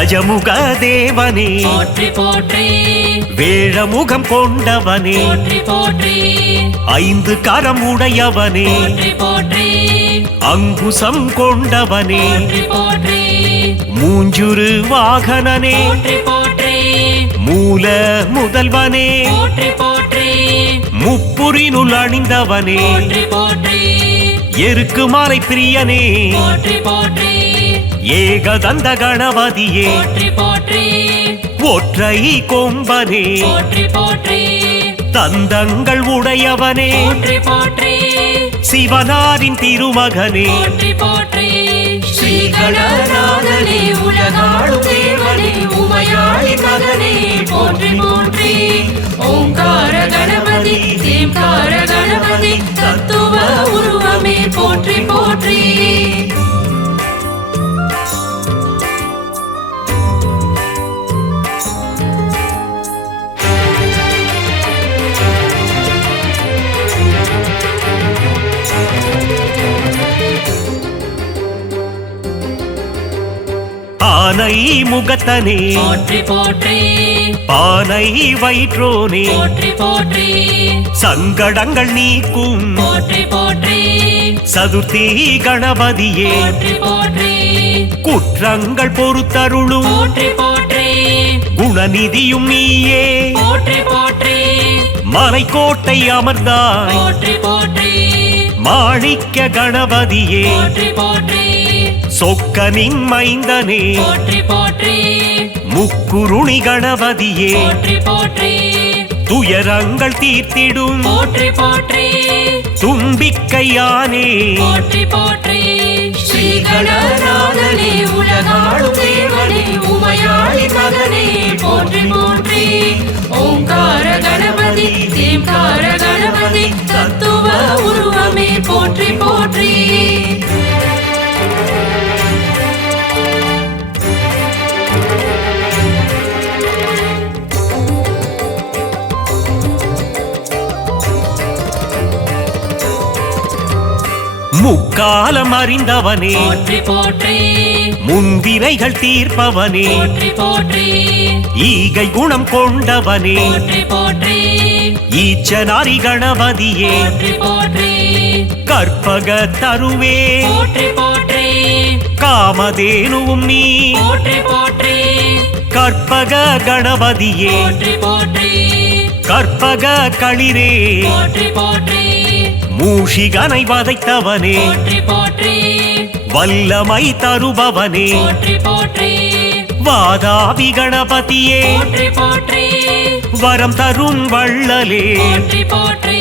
கஜமுக தேவனே போற்றி போற்றி வேழமுகம் கொண்டவனே போற்றி போற்றி ஐந்து கரம் உடையவனே போற்றி போற்றி அங்குசம் கொண்டவனே போற்றி போற்றி மூஞ்சுரு வாகனனே போற்றி போற்றி மூல முதல்வனே போற்றி போற்றி முப்புரினுள் அணிந்தவனே போற்றி போற்றி எருக்கு மாலை பிரியனே போற்றி போற்றி ஏகதந்த கணபதியே போற்றி போற்றி ஒற்றை கொம்பனே போற்றி போற்றி தந்தங்கள் உடையவனே போற்றி போற்றி சிவனாரின் திருமகனே போற்றி போற்றி ஸ்ரீ கணநாதனே உலகாளும் தேவனே உமையாளி மகனே போற்றி போற்றி ஓங்கார கணபதி தேம்கார கணபதி தத்துவ உருவமே போற்றி போற்றி ஆனை முகத்தனே போற்றி போற்றி பானை வயிற்றோனே போற்றி போற்றி சங்கடங்கள் நீக்கும் போற்றி போற்றி சதுர்த்தி கணபதியே போற்றி போற்றி குற்றங்கள் பொறுத்தருளும் போற்றி போற்றி குணநிதியும் நீயே போற்றி போற்றி மலைக்கோட்டை அமர்ந்தாய் போற்றி போற்றி மாணிக்க கணபதியே போற்றி போற்றி சொக்கனின் மைந்தனே போற்றி போற்றி முக்குருணி கணபதியே போற்றி போற்றி துயரங்கள் தீர்த்திடும் போற்றி போற்றி தும்பிக்கையானே போற்றி போற்றி ஸ்ரீ கணநாதனே உலகாளும் தேவனே உமையாளி மகனே போற்றி போற்றி ஓங்கார கணபதி தேம்கார கணபதி தத்துவ உருவமே போற்றி போற்றி முக்காலம் அறிந்தவனே போற்றி போற்றி முன்வினைகள் தீர்ப்பவனே போற்றி போற்றி ஈகை குணம் கொண்டவனே போற்றி போற்றி ஈச்சனாரி கணபதியே போற்றி போற்றி கற்பக தருவே போற்றி போற்றி காமதேனுவும் நீ போற்றி போற்றி கற்பக கணபதியே போற்றி போற்றி கற்பக களிரே போற்றி போற்றி மூஷிகனை வதைத்தவனே போற்றி போற்றி வல்லமை தருபவனே போற்றி போற்றி வாதாபி கணபதியே போற்றி போற்றி வரம் தரும் வள்ளலே போற்றி போற்றி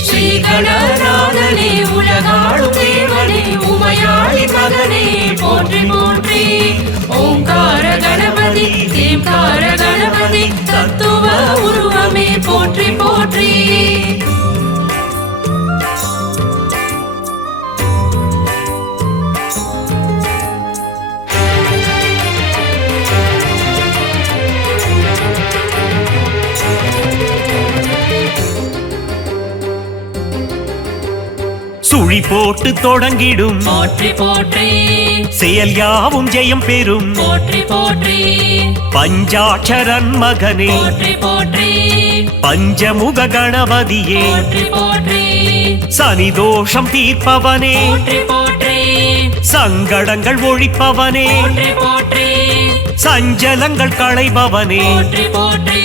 ஸ்ரீ கணநாதனே உலகாளும் தேவனே உமையாளி மகனே போற்றி போற்றி ஓங்கார கணபதி தேம்கார கணபதி தத்துவ உருவமே போற்றி போற்றி சுழி போட்டு தொடங்கிடும் போற்றி போற்றி செயல் யாவும் ஜெயம் பெறும் போற்றி போற்றி பஞ்சாட்சரன் மகனே போற்றி போற்றி பஞ்சமுக கணபதியே போற்றி போற்றி சனி தோஷம் தீர்ப்பவனே போற்றி போற்றி சங்கடங்கள் ஒழிப்பவனே போற்றி போற்றி சஞ்சலங்கள் களைபவனே போற்றி போற்றி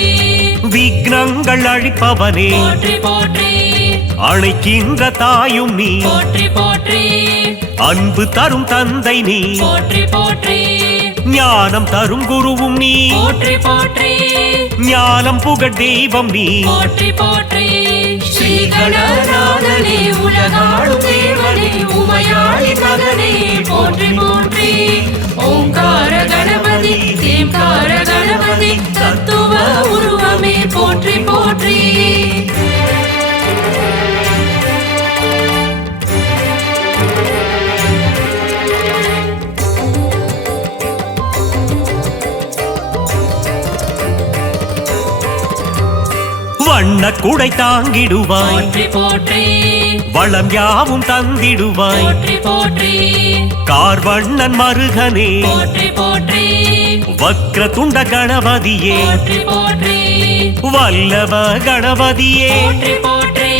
விக்னங்கள் அழிப்பவனே போற்றி போற்றி அழைக்கின்ற தாயும் நீ போற்றி போற்றி அன்பு தரும் தந்தை நீ போற்றி போற்றி ஞானம் தரும் குருவும் நீ போற்றி போற்றி ஞானம் புகழ் தெய்வம் நீ போற்றி போற்றி ஸ்ரீ கணநாதனே உலகாளும் தேவனே உமையாளி மகனே போற்றி போற்றி ஓங்கார கணபதி தேம்கார கணபதி தத்துவ உருவமே போற்றி போற்றி வண்ண குடை தாங்கிடுவாய் போற்றி போற்றி வளம் யாவும் தந்திடுவாய் போற்றி போற்றி கார்வண்ணன் மருகனே போற்றி போற்றி வக்ரதுண்ட கணபதியே போற்றி போற்றி வல்லவ கணபதியே போற்றி போற்றி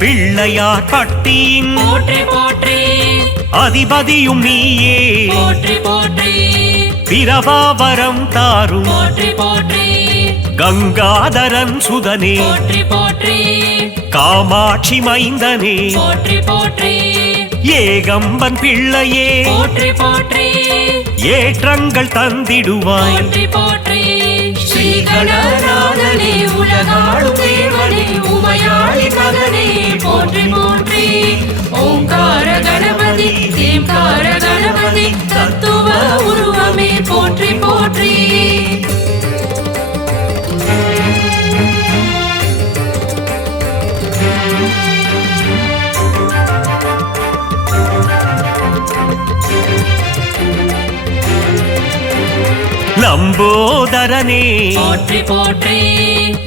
பிள்ளையார் பட்டியின் போற்றி போற்றி அதிபதியும் நீயே போற்றி போற்றி பிரபாவரம் தாரும் போற்றி போற்றி கங்காதரன் சுதனே போற்றி போற்றி காமாட்சி மைந்தனே போற்றி போற்றி ஏகம்பன் பிள்ளையே போற்றி போற்றி ஏற்றங்கள் தந்திடுவாய் போற்றி போற்றி ஸ்ரீ கணநாதனே உலகாளும் தேவனே உமையாளி மகனே போற்றி போற்றி ஓங்கார கணபதி தேம்கார கணபதி தத்துவ உருவமே போற்றி போற்றி லம்போதரனே போற்றி போற்றி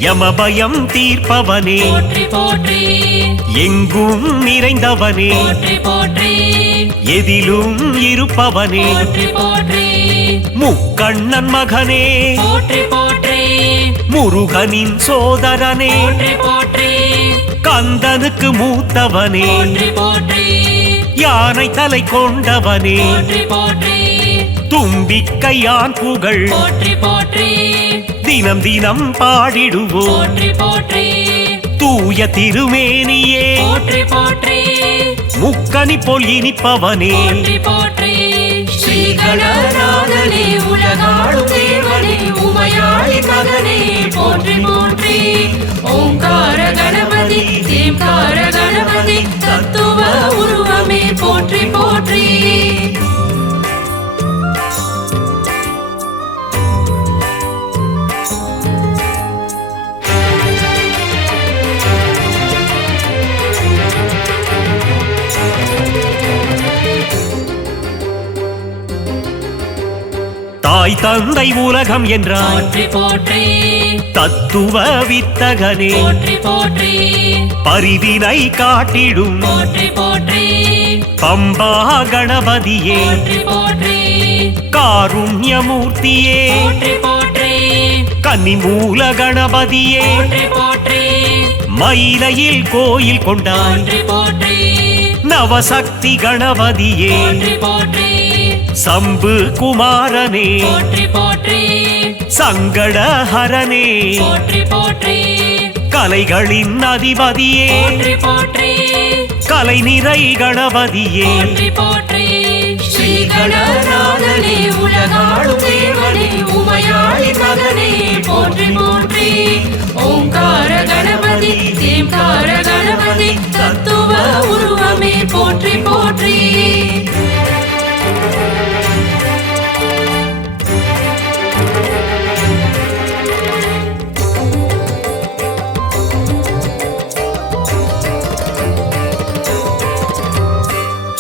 யமபயம் தீர்ப்பவனே போற்றி போற்றி எங்கும் நிறைந்தவனே போற்றி போற்றி எதிலும் இருப்பவனே போற்றி போற்றி முக்கண்ணன் மகனே போற்றி போற்றி முருகனின் சோதரனே போற்றி போற்றி கந்தனுக்கு மூத்தவனே போற்றி போற்றி யானை தலை கொண்டவனே போற்றி போற்றி தும்பிக்கையான் புகழ் போற்றி போற்றி தினம் தினம் பாடிடுவோம் போற்றி போற்றி தூய திருமேனியே போற்றி போற்றி முக்கனி போல் இனிப்பவனே போற்றி போற்றி ஸ்ரீ கணநாதனே உலகாளும் தேவனே உமையாளி மகனே போற்றி போற்றி ஓங்கார கணபதி தேம்கார கணபதி தத்துவ உருவமே போற்றி போற்றி தாய் தந்தை உலகம் என்றாய் போற்றி போற்றி தத்துவ வித்தகனே போற்றி போற்றி பரிதினை காட்டிடும் போற்றி போற்றி பம்பா கணபதியே போற்றி போற்றி காருண்யமூர்த்தியே போற்றி போற்றி கன்னிமூல கணபதியே போற்றி போற்றி மயிலையில் கோயில் கொண்டாய் போற்றி போற்றி நவசக்தி கணபதியே போற்றி போற்றி சம்பு குமாரனே போற்றி போற்றி சங்கடஹரனே போற்றி போற்றி கலைகளின் அதிபதியே போற்றி போற்றி கலை நிறை கணபதியே போற்றி போற்றி ஸ்ரீ கணநாதனே உலகாளும் தேவனே உமையாளி மகனே போற்றி போற்றி ஓங்கார கணபதி தேம்கார கணபதி தத்துவ உருவமே போற்றி போற்றி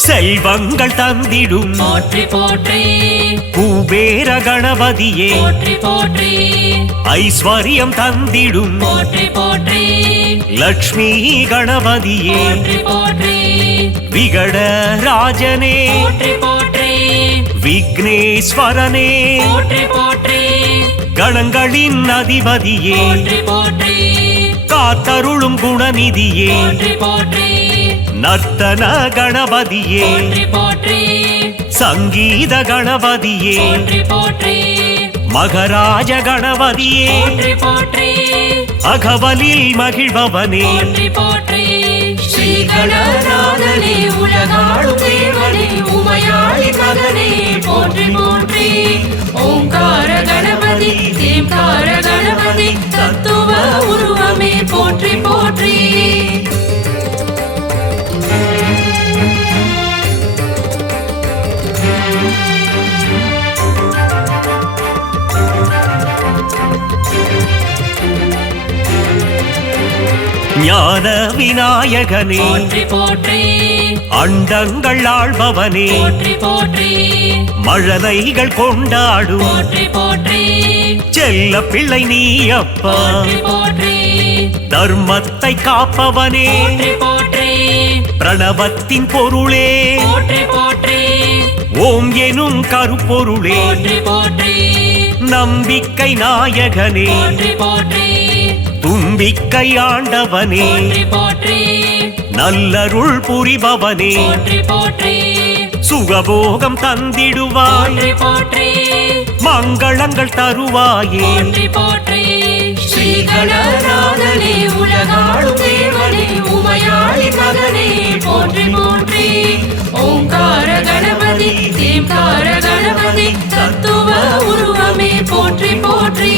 செல்வங்கள் தந்திடும் போற்றி போற்றி குபேர கணபதியே போற்றி போற்றி ஐஸ்வர்யம் தந்திடும் போற்றி போற்றி லக்ஷ்மி கணபதியே போற்றி போற்றி விகட ராஜனே போற்றி போற்றி விக்னேஸ்வரனே போற்றி போற்றி கணங்களின் அதிபதியே போற்றி போற்றி காத்தருளும் குணநிதியே போற்றி போற்றி நர்த்தன கணபதியே போற்றி போற்றி சங்கீத கணபதியே போற்றி போற்றி மகராஜ கணபதியே போற்றி போற்றி அகவலில் மகிழ்பவனே போற்றி போற்றி ஸ்ரீ கணநாதனே உலகாளும் தேவனே உமையாளி மகனே போற்றி போற்றி ஓங்கார கணபதி தேம்கார கணபதி தத்துவ உருவமே போற்றி போற்றி ஞான விநாயகனே போற்றி போற்றி அண்டங்கள் ஆள்பவனே போற்றி போற்றி மழலைகள் கொண்டாடும் போற்றி போற்றி செல்ல பிள்ளை நீ அப்பா போற்றி போற்றி தர்மத்தை காப்பவனே போற்றி போற்றி பிரணவத்தின் பொருளே போற்றி போற்றி ஓம் எனும் கருப்பொருளே போற்றி போற்றி நம்பிக்கை நாயகனே போற்றி போற்றி தும்பிக்கை ஆண்டவனே போற்றி போற்றி நல்லருள் புரிபவனே போற்றி போற்றி சுகபோகம் தந்திடுவாய் போற்றி போற்றி மங்களங்கள் தருவாயே போற்றி போற்றி ஸ்ரீ கணநாதனே உலகாளும் தேவனே உமையாளி மகனே போற்றி போற்றி ஓங்கார கணபதி தேம்கார கணபதி தத்துவ உருவமே போற்றி போற்றி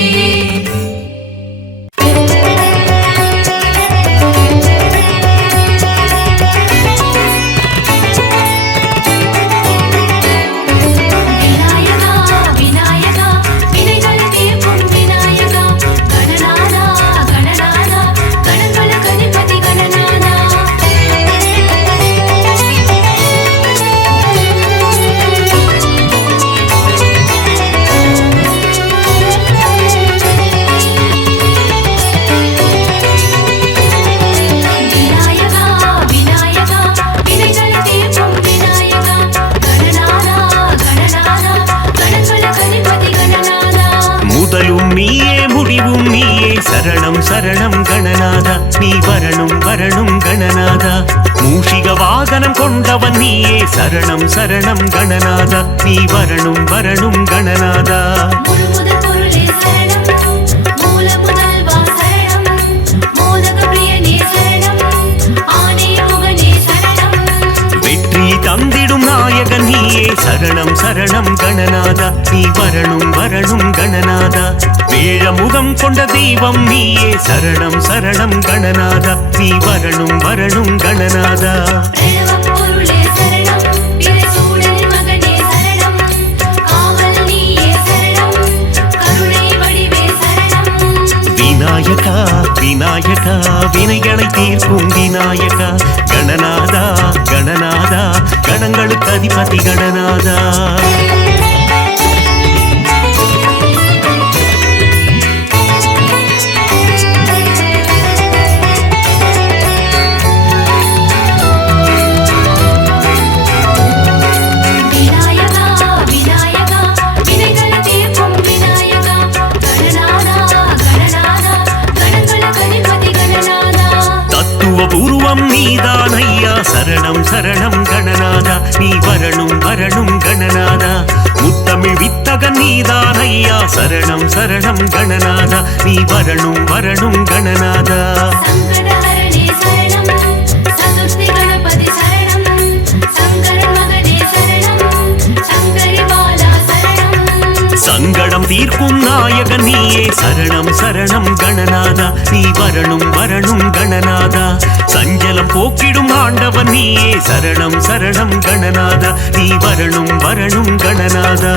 முதலும் நீயே முடிவும் நீயே சரணம் சரணம் கணநாதா நீ வரணும் வரணும் கணநாதா மூஷிக வாகனம் கொண்டவன் நீயே சரணம் சரணம் கணநாதா நீ வரணும் வரணும் கணநாதா வெற்றி தந்திடும் நாயகன் நீயே சரணம் சரணம் கணநாதா நீ வரணும் வரணும் கணநாதா வேழமுகம் கொண்ட தெய்வம் நீயே சரணம் சரணம் கணநாதா நீ வரணும் வரணும் கணநாதா விநாயகா விநாயகா வினைகளை தீர்க்கும் விநாயகா கணநாதா கணநாதா கணங்களுக்கு அதிபதி கணநாதா உருவம் நீதான் ஐயா சரணம் சரணம் கணநாதா நீ வரணும் வரணும் கணநாதா முத்தமிழ் வித்தகன் நீதான் ஐயா சரணம் சரணம் கணநாதா நீ வரணும் வரணும் கணநாதா சங்கடம் தீர்க்கும் நாயகன் நீயே சரணம் சரணம் கணநாதா நீ வரணும் வரணும் கணநாதா சஞ்சலம் போக்கிடும் ஆண்டவன் நீயே சரணம் சரணம் கணநாதா நீ வரணும் வரணும் கணநாதா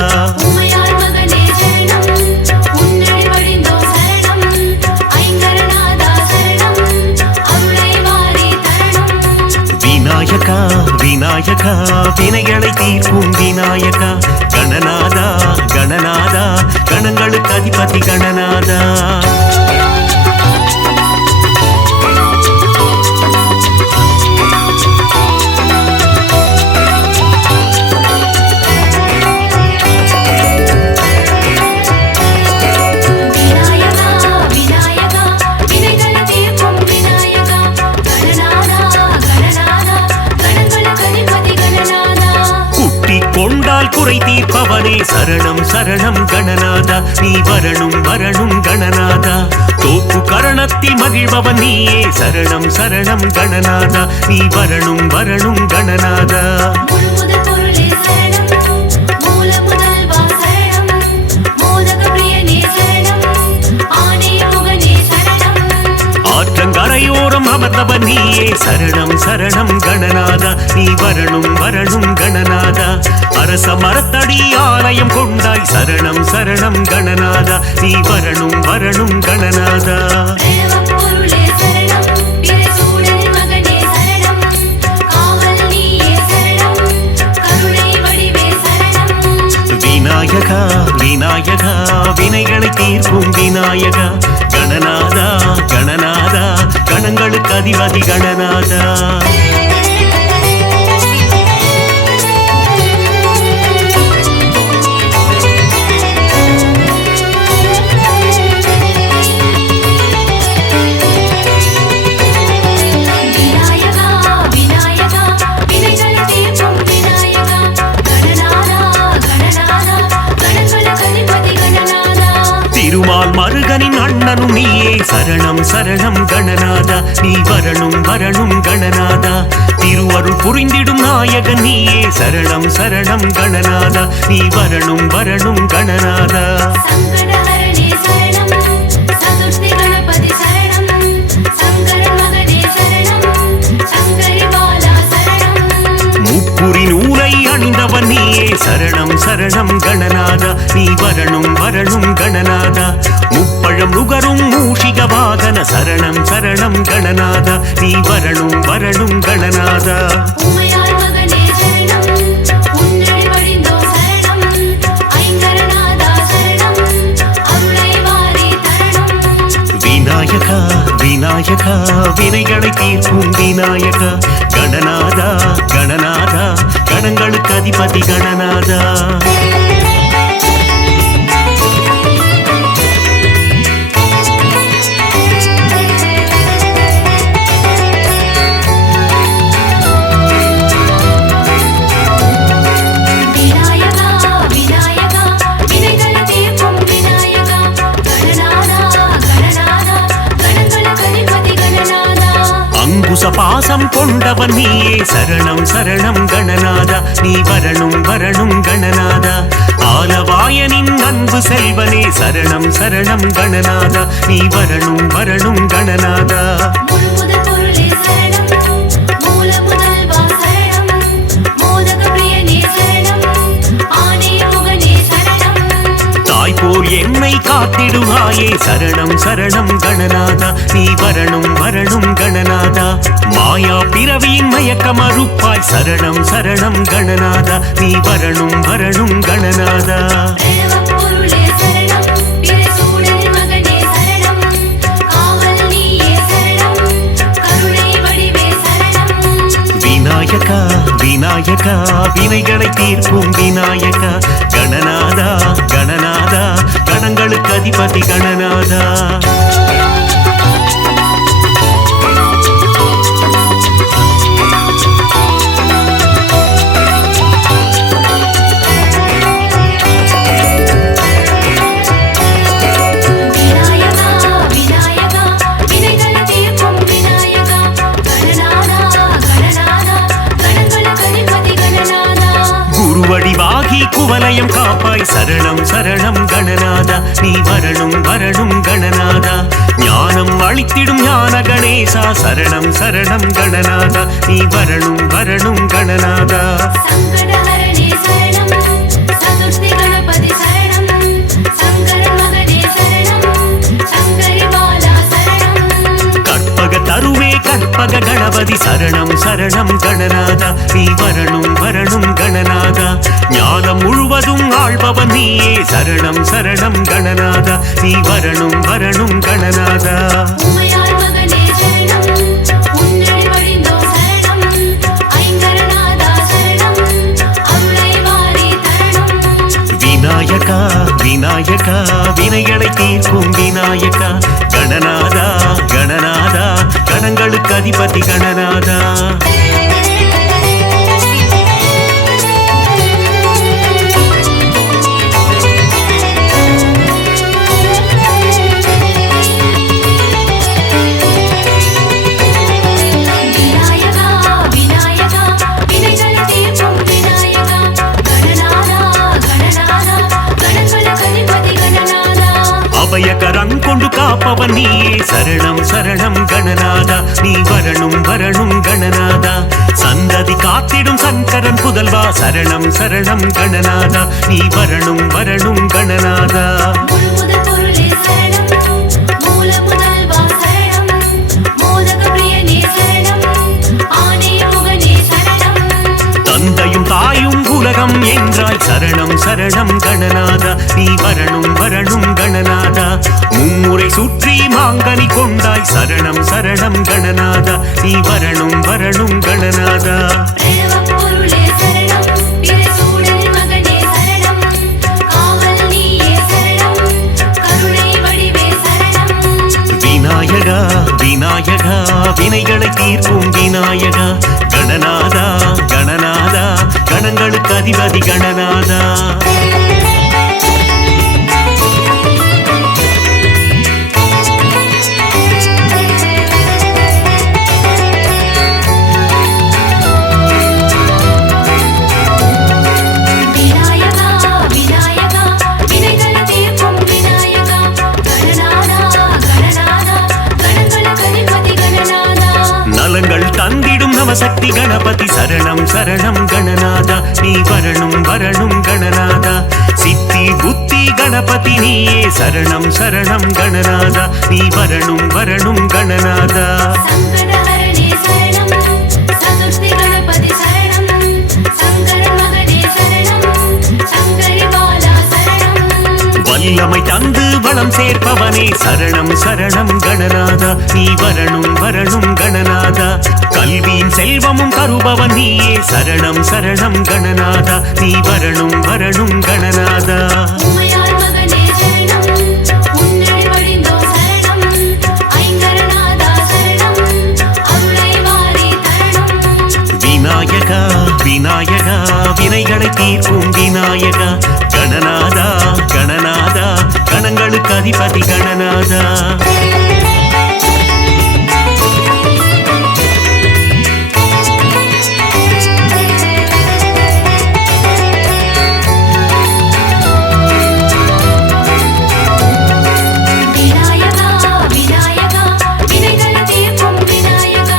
விநாயகா விநாயகா வினைகளை தீர்க்கும் விநாயகா கணநாதா கணநாதா கணங்களுக்கு அதிபதி கணநாதா கொண்டால் குறை தீர்ப்பவனே சரணம் சரணம் கணநாதா நீ வரணும் வரணும் கணநாதா தோப்பு கரணத்தில் மகிழ்பவன் நீயே சரணம் சரணம் கணநாதா நீ வரணும் வரணும் கணநாதா ஆற்றங்கரையோரம் அமர்ந்தவன் நீயே சரணம் சரணம் கணநாதா நீ வரணும் வரணும் கணநாதா அரச மரத்தடி ஆலயம் கொண்டாய் சரணம் சரணம் கணநாதா நீ வரணும் வரணும் கணநாதா விநாயகா விநாயகா வினைகளை தீர்க்கும் விநாயகா கணநாதா கணநாதா கணங்களுக்கு அதிபதி கணநாதா திருமால் மருகனின் அண்ணனும் நீயே சரணம் சரணம் கணநாதா நீ வரணும் வரணும் கணநாதா திருவருள் புரிந்திடும் நாயகன் நீயே சரணம் சரணம் கணநாதா நீ வரணும் வரணும் கணநாதா சங்கடஹரணே சரணம் சதுர்த்தி கணபதி சரணம் சங்கரன் மகனே சரணம் சங்கரி பாலா சரணம் முப்புரி நூலை அணிந்தவன் நீயே சரணம் சரணம் கணநாதா நீ வரணும் வரணும் கணநாதா முப்பழம் நுகரும் மூஷிக வாகன சரணம் சரணம் கணநாதா நீ வரணும் வரணும் கணநாதா உமையாள் மகனே சரணம் உன்னடி வடிந்தோம் சரணம் ஐங்கரநாதா சரணம் அருளை வாரி தரணும் விநாயகா விநாயகா வினைகளை தீர்க்கும் விநாயகா கணநாதா கணநாதா கணங்களுக்கு அதிபதி கணநாதா விநாயகா விநாயகா வினைகளை தீர்க்கும் விநாயகா கணநாதா கணநாதா கணங்களுக்கு அதிபதி கணநாதா அங்குச பாசம் கொண்டவன் நீயே சரணம் சரணம் கணநாதா நீ வரணும் வரணும் கணநாதா ஆலவாயனின் அன்பு செல்வனே சரணம் சரணம் கணநாதா நீ வரணும் வரணும் கணநாதா முழுமுதற் பொருளே சரணம் மூல முதல்வா சரணம் மோதக பிரியனே சரணம் ஆணைய முகனே சரணம் தாய் போல் என்னை காத்திடுவாயே சரணம் சரணம் கணநாதா நீ வரணும் வரணும் கணநாதா மாயா பிறவியின் மயக்கம் அறுப்பாய் சரணம் சரணம் கணநாதா நீ வரணும் வரணும் கணநாதா பிரணவப் பொருளே சரணம் பிரசூடனின் மகனே சரணம் காவல் நீயே சரணம் கருணை வடிவே சரணம் விநாயகா விநாயகா வினைகளை தீர்க்கும் விநாயகா கணநாதா கணநாதா கணங்களுக்கு அதிபதி கணநாதா விநாயகா விநாயகா வினைகளை தீர்க்கும் விநாயகா கணநாதா கணநாதா கணங்களுக்கு அதிபதி கணநாதா குருவடிவாகி குவலயம் காப்பாய் சரணம் சரணம் கணநாதா நீ வரணும் வரணும் கணநாதா ஞானம் அளித்திடும் ஞான கணேசா சரணம் சரணம் கணநாதா நீ வரணும் வரணும் கணநாதா சங்கடஹரணே சரணம் சதுர்த்தி கணபதி சரணம் சங்கரன் மகனே சரணம் சங்கரி பாலா சரணம் கற்பக தருவே கற்பக கணபதி சரணம் சரணம் கணநாதா நீ வரணும் வரணும் கணநாதா ஞானம் முழுவதும் ஆள்பவன் நீயே சரணம் சரணம் கணநாதா நீ வரணும் வரணும் கணநாதா உமையாள் மகனே சரணம் உன்னடி வடிந்தோம் சரணம் ஐங்கரநாதா சரணம் அருளை வாரி தரணும் விநாயகா விநாயகா வினைகளை தீர்க்கும் விநாயகா கணநாதா கணநாதா கணங்களுக்கு அதிபதி கணநாதா விநாயகா விநாயகா வினைகளை தீர்க்கும் விநாயகா கணநாதா கணநாதா கணங்களுக்கு அதிபதி கணநாதா அபயகரம் கொண்டு காப்பவன் நீயே சரணம் சரணம் கணநாதா நீ வரணும் வரணும் கணநாதா சந்ததி காத்திடும் சங்கரன் புதல்வா சரணம் சரணம் கணநாதா நீ வரணும் வரணும் கணநாதா முழுமுதற் பொருளே சரணம் மூல முதல்வா சரணம் மோதக பிரியனே சரணம் ஆணைய முகனே சரணம் தந்தையும் தாயும் உலகம் என்றாய் சரணம் சரணம் கணநாதா நீ வரணும் வரணும் கணநாதா மும்முறை சுற்றி மாங்கனி கொண்டாய் சரணம் சரணம் கணநாதா நீ வரணும் வரணும் கணநாதா பிரணவப் பொருளே சரணம் பிரசூடனின் மகனே சரணம் காவல் நீயே சரணம் கருணை வடிவே சரணம் விநாயகா விநாயகா வினைகளை தீர்க்கும் விநாயகா கணநாதா கணநாதா கணங்களுக்கு அதிபதி கணநாதா பரமசக்தி கணபதி சரணம் சரணம் கணநாதா நீ வரணும் வரணும் கணநாதா சித்தி புத்தி கணபதி நீயே சரணம் சரணம் கணநாதா நீ வரணும் வரணும் கணநாதா சங்கடஹரணே சரணம் சதுர்த்தி கணபதி சரணம் சங்கரன் மகனே சரணம் சங்கரி பாலா சரணம் வல்லமை தந்து வளம் சேர்ப்பவனே சரணம் சரணம் கணநாதா நீ வரணும் வரணும் கணநாதா கல்வியின் செல்வமும் தருபவன் நீயே சரணம் சரணம் கணநாதா நீ வரணும் வரணும் கணநாதா உமையாள் மகனே சரணம் உன்னடி வழிந்தோம் சரணம் ஐங்கரநாதா சரணம் அருளை வாரி தரணும் விநாயகா விநாயகா வினைகளை தீர்க்கும் விநாயகா கணநாதா கணநாதா கணங்களுக்கு அதிபதி கணநாதா விநாயகா விநாயகா வினைகளை தீர்க்கும் விநாயகா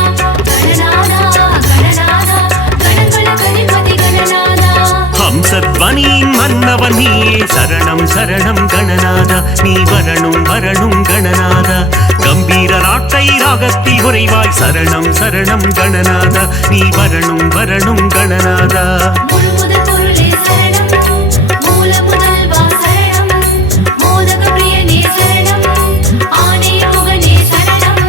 கணநாதா கணநாதா கணங்களுக்கு அதிபதி கணநாதா ஹம்சத்வனியின் மன்னவன் நீயே சரணம் சரணம் கணநாதா நீ வரணும் வரணும் கணநாதா கம்பீர நாட்டை ராகத்தில் உறைவாய் சரணம் சரணம் கணநாதா நீ வரணும் வரணும் கணநாதா முழுமுதற் பொருளே சரணம் மூல முதல்வா சரணம் மோதக பிரியனே சரணம் ஆணைய முகனே சரணம்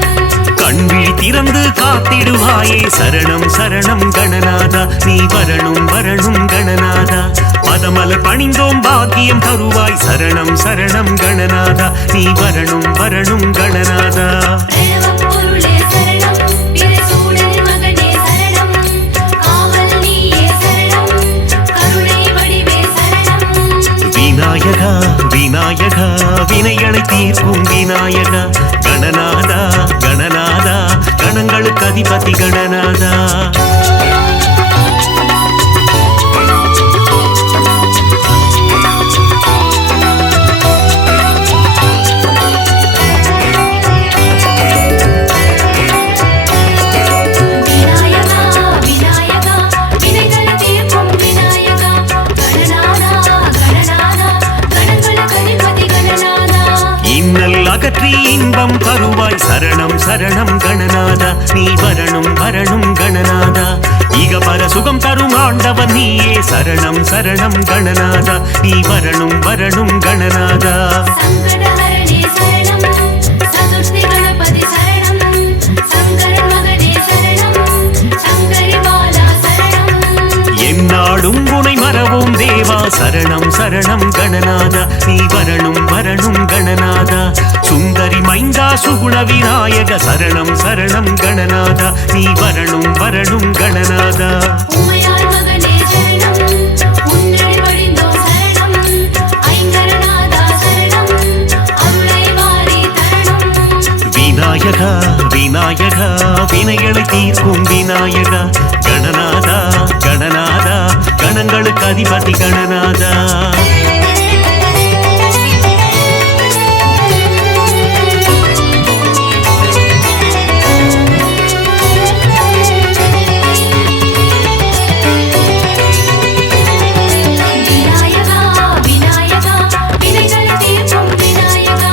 கண்விழி திறந்து காத்திடுவாயே சரணம் சரணம் கணநாதா நீ வரணும் வரணும் கணநாதா பதமலர் பணிந்தோம் பாக்கியம் தருவாய் சரணம் சரணம் கணநாதா நீ வரணும் வரணும் கணநாதா பிரணவப் பொருளே சரணம் பிரசூடல் மகனே சரணம் காவல் நீயே சரணம் கருணை வடிவே சரணம் விநாயகா விநாயகா வினைகளை தீர்க்கும் விநாயகா கணநாதா கணநாதா கணங்களுக்கு அதிபதி கணநாதா விநாயகா விநாயகா வினைகளை தீர்க்கும் விநாயகா கணநாதா கணநாதா கணங்களுக்கு அதிபதி கணநாதா இன்னல் அகற்றி இன்பம் தருவாய் சரணம் சரணம் கணநாதா நீ வரணும் வரணும் கணநாதா இகபர சுகம் தரும் ஆண்டவன் நீயே சரணம் சரணம் கணநாதா நீ வரணும் வரணும் கணநாதா சங்கடஹரணே சரணம் சதுர்த்தி கணபதி சரணம் சங்கரன் மகனே சரணம் சங்கரி பாலா சரணம் என்னாடும் குணை மறவோம் தேவா சரணம் சரணம் கணநாதா நீ வரணும் வரணும் கணநாதா சுந்தரி மைந்தா சுகுண விநாயக சரணம் சரணம் கணநாதா நீ வரணும் வரணும் கணநாதா உமையாள் மகனே சரணம் உன்னடி வழிந்தோம் சரணம் ஐங்கரநாதா சரணம் அருளை வாரி தரணும் விநாயகா விநாயகா வினைகளை தீர்க்கும் விநாயகா கணநாதா கணநாதா கணங்களுக்கு அதிபதி கணநாதா விநாயகா விநாயகா வினைகளை தீர்க்கும் விநாயகா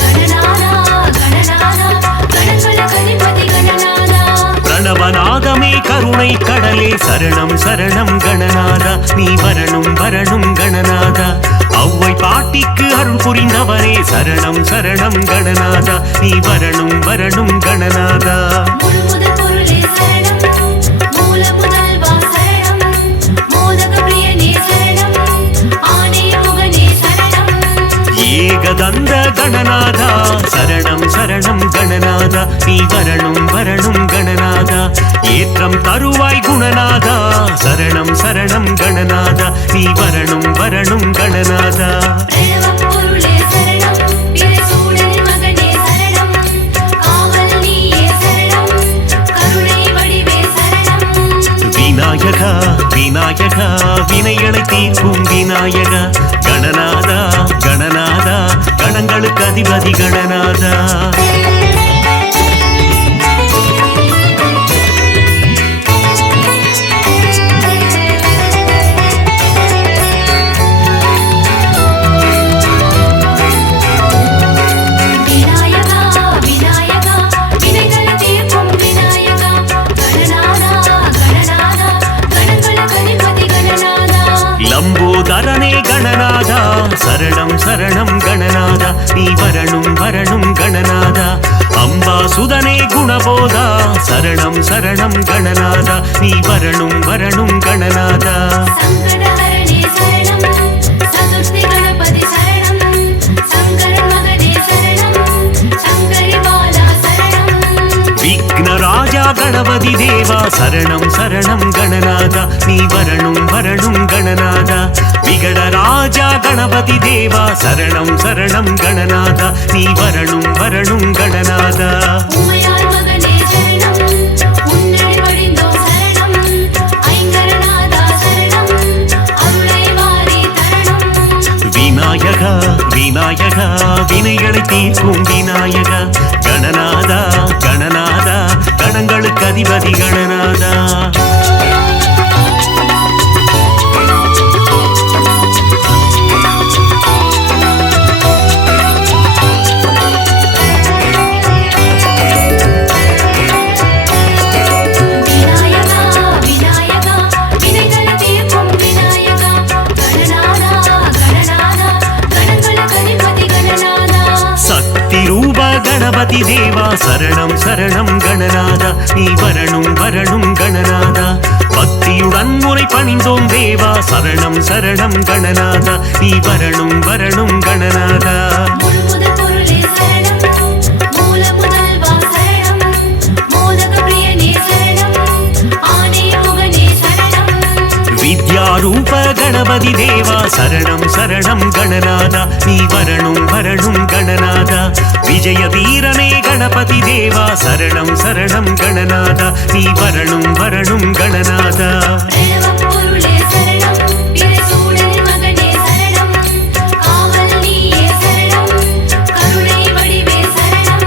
கணநாதா கணநாதா கணங்களுக்கு அதிபதி கணநாதா பிரணவநாதமே கருணை கடலே சரணம் சரணம் கணநாதா நீ வரணும் வரணும் கணநாதா அவ்வை பாட்டிக்கு அருள் புரிந்தவரே சரணம் சரணம் கணநாதா நீ வரணும் வரணும் கணநாதா முழுமுதற் பொருளே சரணம் மூல முதல்வா சரணம் மோதக பிரியனே சரணம் ஆணைய முகனே சரணம் ஏகதந்த கணநாதா சரணம் சரணம் கணநாதா நீ வரணும் வரணும் கணநாதா ஏற்றம் தருவாய் குணநாதா சரணம் சரணம் கணநாதா நீ வரணும் வரணும் கணநாதா பிரணவப் பொருளே சரணம் பிரசூடல் மகனே சரணம் காவல் நீயே சரணம் கருணை வடிவே சரணம் விநாயகா விநாயகா வினைகளை தீர்க்கும் விநாயகா கணநாதா கணநாதா கணங்களுக்கு அதிபதி கணநாதா வரணும் வரணும் கணநாதா அம்பாசுதனே குணபோதா சரணம் சரணம் கணநாதா நீ வரணும் வரணும் கணநாதா சங்கடஹரணே சரணம் சதுர்த்தி கணபதி சரணம் சங்கரன் மகனே சரணம் சங்கரி பாலா சரணம் விக்னராஜா கணபதி தேவா சரணம் சரணம் கணநாதா நீ வரணும் வரணும் கணநாதா விகடராஜா கணபதி தேவா சரணம் சரணம் கணநாதா நீ வரணும் வரணும் கணநாதா உமையார் மகனே சரணம் உன்னடி வழிந்தோம் சரணம் ஐங்கரநாதா சரணம் அருளை வாரி தரணும் விநாயகா விநாயகா வினைகளை தீர்க்கும் விநாயகா கணநாதா கணநாதா கணங்களுக்கு அதிபதி கணநாதா விநாயகா விநாயகா வினைகளை தீர்க்கும் விநாயகா கணநாதா கணநாதா கணங்களுக்கு அதிபதி கணநாதா சக்தி ரூப கணபதி தேவா சரணம் சரணம் கணநாதா நீ வரணும் வரணும் கணநாதா பக்தியுடன் முறை பணிந்தோம் தேவா சரணம் சரணம் கணநாதா நீ வரணும் வரணும் கணநாதா முழுமுதற் பொருளே சரணம் மூல முதல்வா சரணம் மோதக பிரியனே சரணம் ஆனேய முகனே சரணம் வித்யாரூப கணபதி தேவா சரணம் சரணம் கணநாதா நீ வரணும் வரணும் கணநாதா விஜய வீரனே கணபதி தேவா சரணம் சரணம் கணநாதா நீ வரணும் வரணும் கணநாதா பிரணவப் பொருளே சரணம் பிரசூடனின் மகனே சரணம் காவல் நீயே சரணம் கருணை வடிவே சரணம்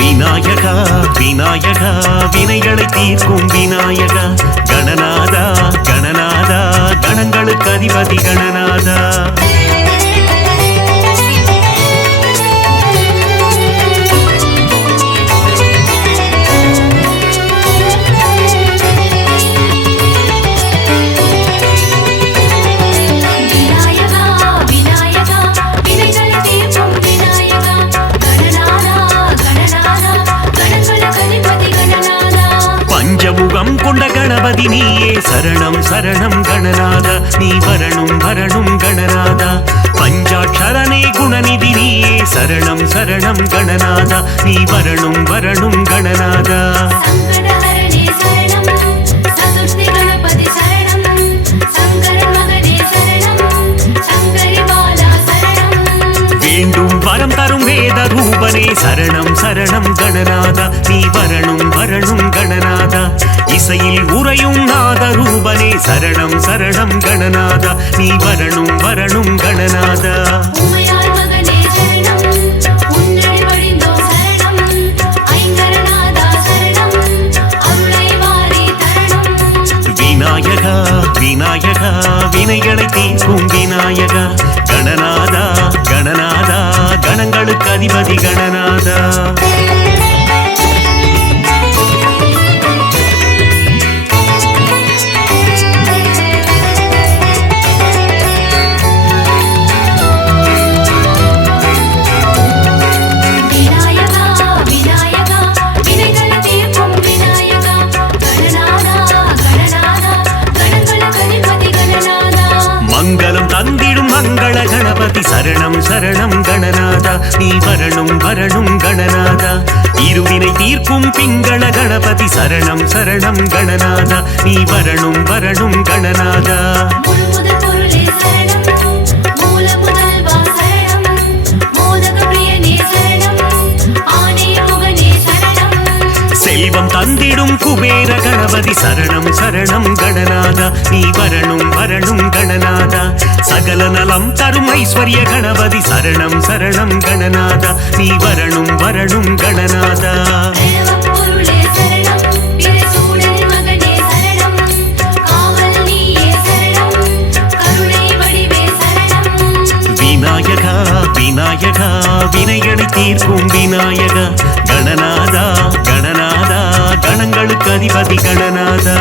விநாயகா விநாயகா வினைகளை தீர்க்கும் விநாயகா கணநாதா கணநாதா கணங்களுக்கு அதிபதி கணநாதா விநாயகா விநாயகா வினைகளை தீர்க்கும் விநாயகா கணநாதா கணநாதா கணங்களுக்கு அதிபதி கணநாதா பஞ்சமுகம் கொண்ட கணபதி நீயே சரணம் சரணம் கணநாதா நீ வரணும் வரணும் கணநாதா பஞ்சாட்சரனே குணநிதி நீயே சரணம் சரணம் கணநாதா நீ வரணும் வரணும் கணநாதா சங்கடஹரணே சரணம் சதுர்த்தி கணபதி சரணம் சங்கரன் மகனே சரணம் சங்கரி பாலா சரணம் வேண்டும் வரம் தரும் வேத ரூபனே சரணம் சரணம் கணநாதா நீ வரணும் வரணும் கணநாதா இசையில் உறையும் நாத ரூபனே சரணம் சரணம் கணநாதா நீ வரணும் வரணும் கணநாதா உமையார் மகனே சரணம் உன்னடி வழிந்தோம் சரணம் ஐங்கரநாதா சரணம் அருளை வாரி தரணும் விநாயகா விநாயகா வினைகளை தீர்க்கும் விநாயகா கணநாதா கணநாதா கணங்களுக்கு அதிபதி கணநாதா விநாயகா விநாயகா வினைகளை தீர்க்கும் விநாயகா கணநாதா கணநாதா கணங்களுக்கு அதிபதி கணநாதா மங்களம் தந்திடும் மங்கள கணபதி சரணம் சரணம் கணநாதா நீ வரணும் வரணும் கணநாதா இருவினை தீர்க்கும் பிங்கள கணபதி சரணம் சரணம் கணநாதா நீ வரணும் வரணும் கணநாதா முழுமுதற் பொருளே சரணம் மூல முதல்வா சரணம் மோதக பிரியனே சரணம் ஆனேய முகனே சரணம் செல்வம் தந்திடும் குபேர கணபதி சரணம் சரணம் கணநாதா நீ வரணும் வரணும் கணநாதா சகல நலம் தரும் ஐஸ்வர்ய கணபதி சரணம் சரணம் கணநாதா நீ வரணும் வரணும் கணநாதா பிரணவப் பொருளே சரணம் பிரசூடனின் மகனே சரணம் காவல் நீயே சரணம் கருணை வடிவே சரணம் விநாயகா விநாயகா வினைகளை தீர்க்கும் விநாயகா கணநாதா கணநாதா கணங்களுக்கு அதிபதி கணநாதா